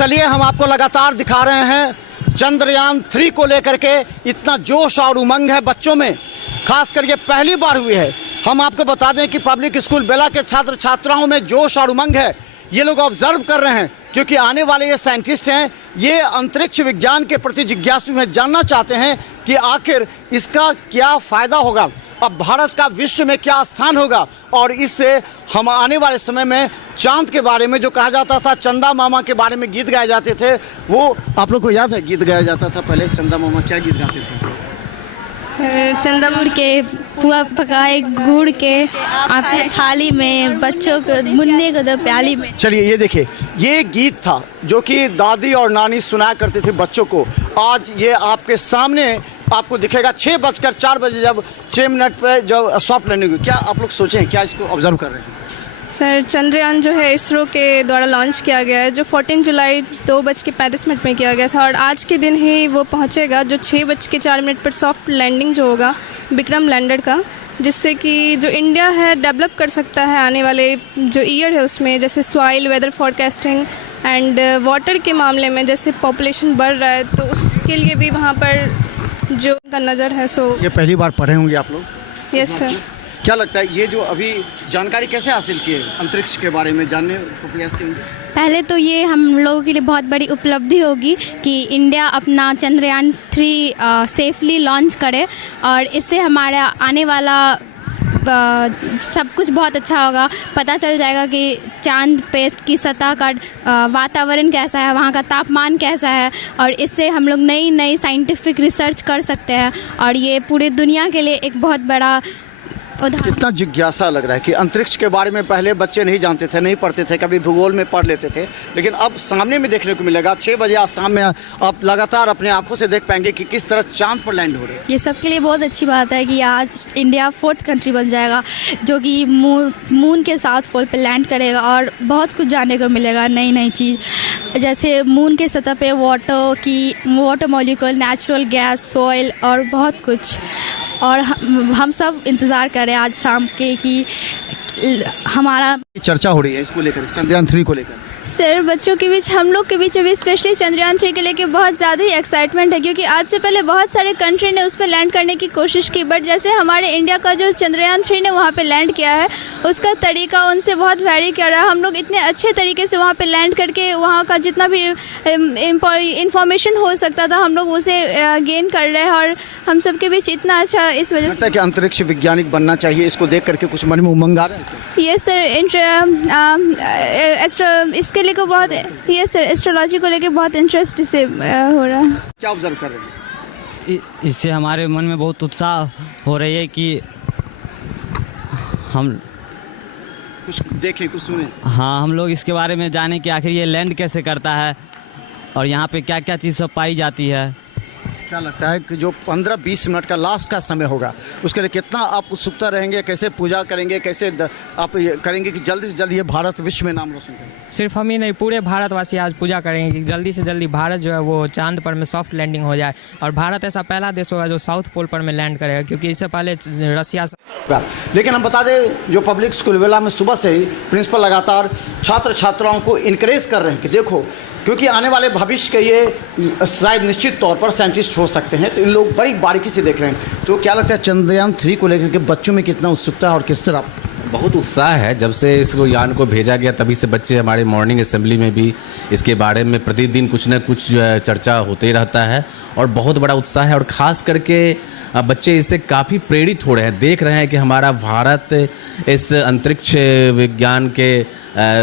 चलिए हम आपको लगातार दिखा रहे हैं चंद्रयान 3 को लेकर के इतना जोश और उमंग है बच्चों में, खास करके पहली बार हुई है। हम आपको बता दें कि पब्लिक स्कूल बेला के छात्र छात्राओं में जोश और उमंग है। ये लोग ऑब्जर्व कर रहे हैं क्योंकि आने वाले ये साइंटिस्ट हैं, ये अंतरिक्ष विज्ञान के प्रति जिज्ञासु हैं, जानना चाहते हैं कि आखिर इसका क्या फ़ायदा होगा, अब भारत का विश्व में क्या स्थान होगा। और इससे हम आने वाले समय में चांद के बारे में जो कहा जाता था, चंदा मामा के बारे में गीत गाए जाते थे, वो आप लोग को याद है? गीत गाया जाता था पहले, चंदा मामा क्या गीत गाते थे? चंदा गुड़ के पुआ पकाए गुड़ के आपने थाली में, बच्चों को मुन्ने को दो प्याली में। चलिए ये देखिए, ये गीत था जो कि दादी और नानी सुनाया करते थे बच्चों को। आज ये आपके सामने आपको दिखेगा 6:04 जब 6 मिनट पर जब सॉफ्ट लैंडिंग हुई। क्या आप लोग सोचें, क्या इसको ऑब्जर्व कर रहे हैं? सर, चंद्रयान जो है इसरो के द्वारा लॉन्च किया गया है, जो 14 जुलाई 2:35 में किया गया था, और आज के दिन ही वो पहुंचेगा, जो 6:04 पर सॉफ्ट लैंडिंग जो होगा विक्रम लैंडर का, जिससे कि जो इंडिया है डेवलप कर सकता है आने वाले जो ईयर है उसमें, जैसे soil weather forecasting and water के मामले में, जैसे पॉपुलेशन बढ़ रहा है तो उसके लिए भी वहाँ पर जो का नज़र है। सो ये पहली बार पढ़े होंगे आप लोग? Yes sir. क्या लगता है ये जो अभी जानकारी कैसे हासिल की है अंतरिक्ष के बारे में जानने को प्रयास करेंगे? पहले तो ये हम लोगों के लिए बहुत बड़ी उपलब्धि होगी कि इंडिया अपना चंद्रयान 3 सेफली लॉन्च करे, और इससे हमारा आने वाला सब कुछ बहुत अच्छा होगा। पता चल जाएगा कि चांद पे की सतह का वातावरण कैसा है, वहाँ का तापमान कैसा है, और इससे हम लोग नई नई साइंटिफिक रिसर्च कर सकते हैं, और ये पूरी दुनिया के लिए एक बहुत बड़ा कितना जिज्ञासा लग रहा है कि अंतरिक्ष के बारे में पहले बच्चे नहीं जानते थे, नहीं पढ़ते थे, कभी भूगोल में पढ़ लेते थे, लेकिन अब सामने में देखने को मिलेगा। 6 बजे आज शाम में आप लगातार अपने आंखों से देख पाएंगे कि किस तरह चांद पर लैंड हो रहे हैं। ये सबके लिए बहुत अच्छी बात है कि आज इंडिया 4th कंट्री बन जाएगा जो कि मून के साउथ पोल पर लैंड करेगा, और बहुत कुछ जानने को मिलेगा, नई नई चीज़, जैसे मून के सतह पे water molecule, natural gas, soil और बहुत कुछ। और हम सब इंतज़ार करें आज शाम के कि हमारा चर्चा हो रही है इसको लेकर, चंद्रयान 3 को लेकर। सर, बच्चों के बीच, हम लोग के बीच अभी स्पेशली चंद्रयान 3 के लेके बहुत ज़्यादा ही एक्साइटमेंट है, क्योंकि आज से पहले बहुत सारे कंट्री ने उस पर लैंड करने की कोशिश की, बट जैसे हमारे इंडिया का जो चंद्रयान 3 ने वहाँ पे लैंड किया है, उसका तरीका उनसे बहुत वेरी कर रहा है। हम लोग इतने अच्छे तरीके से वहाँ पे लैंड करके वहाँ का जितना भी इंफॉर्मेशन हो सकता था हम लोग उसे गेन कर रहे हैं, और हम सब के बीच इतना अच्छा इस वजह लगता है कि अंतरिक्ष वैज्ञानिक बनना चाहिए। इसको देख करके कुछ मन में उमंग आ रहा है? यस सर, इसके लिए को बहुत, यस सर, एस्ट्रोलॉजी को लेके बहुत इंटरेस्ट से हो रहा है। क्या ऑब्जर्व कर रहे हैं? इससे हमारे मन में बहुत उत्साह हो रही है कि हम कुछ देखें, कुछ सुने। हाँ, हम लोग इसके बारे में जाने कि आखिर ये लैंड कैसे करता है और यहाँ पे क्या क्या चीज़ सब पाई जाती है। क्या लगता है कि जो 15-20 मिनट का लास्ट का समय होगा उसके लिए कितना आप उत्सुकता रहेंगे, कैसे पूजा करेंगे, कैसे आप ये करेंगे कि जल्दी से जल्दी ये भारत विश्व में नाम रोशन करें? सिर्फ हम ही नहीं, पूरे भारतवासी आज पूजा करेंगे कि जल्दी से जल्दी भारत जो है वो चांद पर में सॉफ्ट लैंडिंग हो जाए, और भारत ऐसा पहला देश होगा जो साउथ पोल पर में लैंड करेगा, क्योंकि इससे पहले रसिया। लेकिन हम बता दें, जो पब्लिक स्कूल वेला में सुबह से ही प्रिंसिपल लगातार छात्र छात्राओं को इनकरेज कर रहे हैं कि देखो, क्योंकि आने वाले भविष्य के ये शायद निश्चित तौर पर साइंटिस्ट हो सकते हैं, तो इन लोग बड़ी बारीकी से देख रहे हैं। तो क्या लगता है चंद्रयान 3 को लेकर के बच्चों में कितना उत्सुकता है और किस तरह? बहुत उत्साह है। जब से इसको यान को भेजा गया तभी से बच्चे, हमारे मॉर्निंग असेंबली में भी इसके बारे में प्रतिदिन कुछ न कुछ चर्चा होते ही रहता है, और बहुत बड़ा उत्साह है। और ख़ास करके बच्चे इससे काफ़ी प्रेरित हो रहे हैं, देख रहे हैं कि हमारा भारत इस अंतरिक्ष विज्ञान के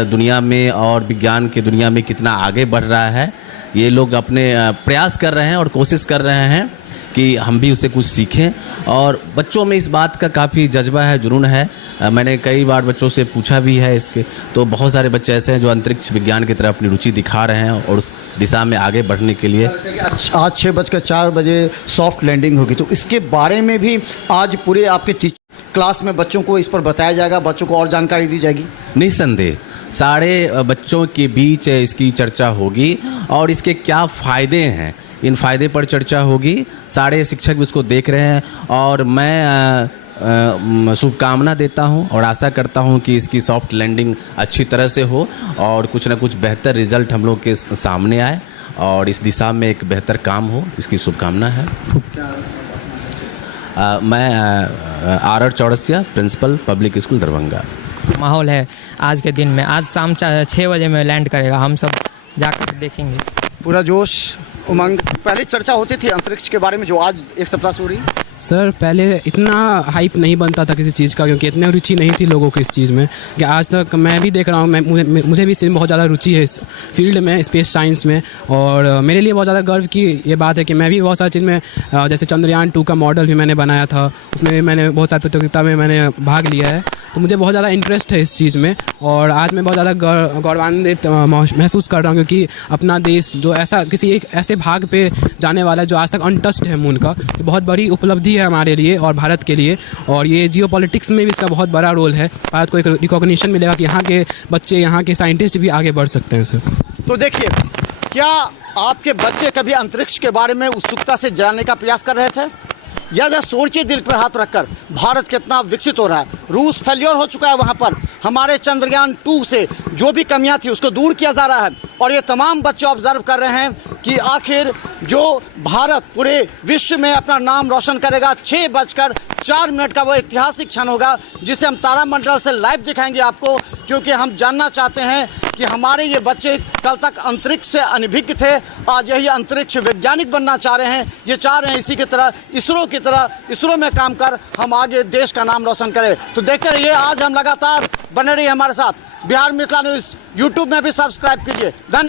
दुनिया में और विज्ञान की दुनिया में कितना आगे बढ़ रहा है। ये लोग अपने प्रयास कर रहे हैं और कोशिश कर रहे हैं कि हम भी उससे कुछ सीखें, और बच्चों में इस बात का काफ़ी जज्बा है, जुनून है। मैंने कई बार बच्चों से पूछा भी है इसके, तो बहुत सारे बच्चे ऐसे हैं जो अंतरिक्ष विज्ञान की तरफ अपनी रुचि दिखा रहे हैं और उस दिशा में आगे बढ़ने के लिए। आज 6:04 सॉफ्ट लैंडिंग होगी, तो इसके बारे में भी आज पूरे आपके क्लास में बच्चों को इस पर बताया जाएगा, बच्चों को और जानकारी दी जाएगी? निस्संदेह सारे बच्चों के बीच इसकी चर्चा होगी, और इसके क्या फ़ायदे हैं, इन फ़ायदे पर चर्चा होगी। सारे शिक्षक भी उसको देख रहे हैं, और मैं शुभकामना देता हूं और आशा करता हूं कि इसकी सॉफ्ट लैंडिंग अच्छी तरह से हो और कुछ ना कुछ बेहतर रिजल्ट हम लोग के सामने आए और इस दिशा में एक बेहतर काम हो, इसकी शुभकामना है। मैं R Chaurasia, principal public school Darbhanga. माहौल है आज के दिन में, आज शाम 6 बजे में लैंड करेगा, हम सब जाकर देखेंगे। पूरा जोश उमंग। पहले चर्चा होती थी अंतरिक्ष के बारे में जो आज एक सप्ताह से हो रही है। सर पहले इतना हाइप नहीं बनता था किसी चीज़ का, क्योंकि इतनी रुचि नहीं थी लोगों को इस चीज़ में, कि आज तक मैं भी देख रहा हूँ, मुझे भी इसमें बहुत ज़्यादा रुचि है इस फील्ड में, स्पेस साइंस में। और मेरे लिए बहुत ज़्यादा गर्व की ये बात है कि मैं भी बहुत सारी चीज़ में, जैसे चंद्रयान 2 का मॉडल भी मैंने बनाया था, उसमें भी मैंने बहुत सारी प्रतियोगिता में मैंने भाग लिया है, तो मुझे बहुत ज़्यादा इंटरेस्ट है इस चीज़ में। और आज मैं बहुत ज़्यादा गौरवान्वित महसूस कर रहा हूँ, क्योंकि अपना देश जो ऐसा किसी एक ऐसे भाग पे जाने वाला है जो आज तक अनटच्ड है मून का, ये बहुत बड़ी उपलब्धि है हमारे लिए और भारत के लिए। और ये जियो पॉलिटिक्स में भी इसका बहुत बड़ा रोल है। भारत को एक रिकॉग्निशन मिलेगा कि यहाँ के बच्चे, यहाँ के साइंटिस्ट भी आगे बढ़ सकते हैं सर। तो देखिए, क्या आपके बच्चे कभी अंतरिक्ष के बारे में उत्सुकता से जानने का प्रयास कर रहे थे? या सोचिए दिल पर हाथ रखकर, भारत कितना विकसित हो रहा है। रूस फेल्योर हो चुका है, वहाँ पर हमारे चंद्रयान 2 से जो भी कमियां थी उसको दूर किया जा रहा है। और ये तमाम बच्चे ऑब्जर्व कर रहे हैं कि आखिर जो भारत पूरे विश्व में अपना नाम रोशन करेगा, 6:04 का वो ऐतिहासिक क्षण होगा, जिसे हम तारामंडल से लाइव दिखाएंगे आपको, क्योंकि हम जानना चाहते हैं कि हमारे ये बच्चे कल तक अंतरिक्ष से अनभिज्ञ थे, आज यही अंतरिक्ष वैज्ञानिक बनना चाह रहे हैं। ये चाह रहे हैं इसी की तरह, इसरो की तरह, इसरो में काम कर हम आगे देश का नाम रोशन करें। तो देखते रहिए, आज हम लगातार बने रहिए हमारे साथ। बिहार मिथिला न्यूज़ यूट्यूब में भी सब्सक्राइब कीजिए। धन्यवाद।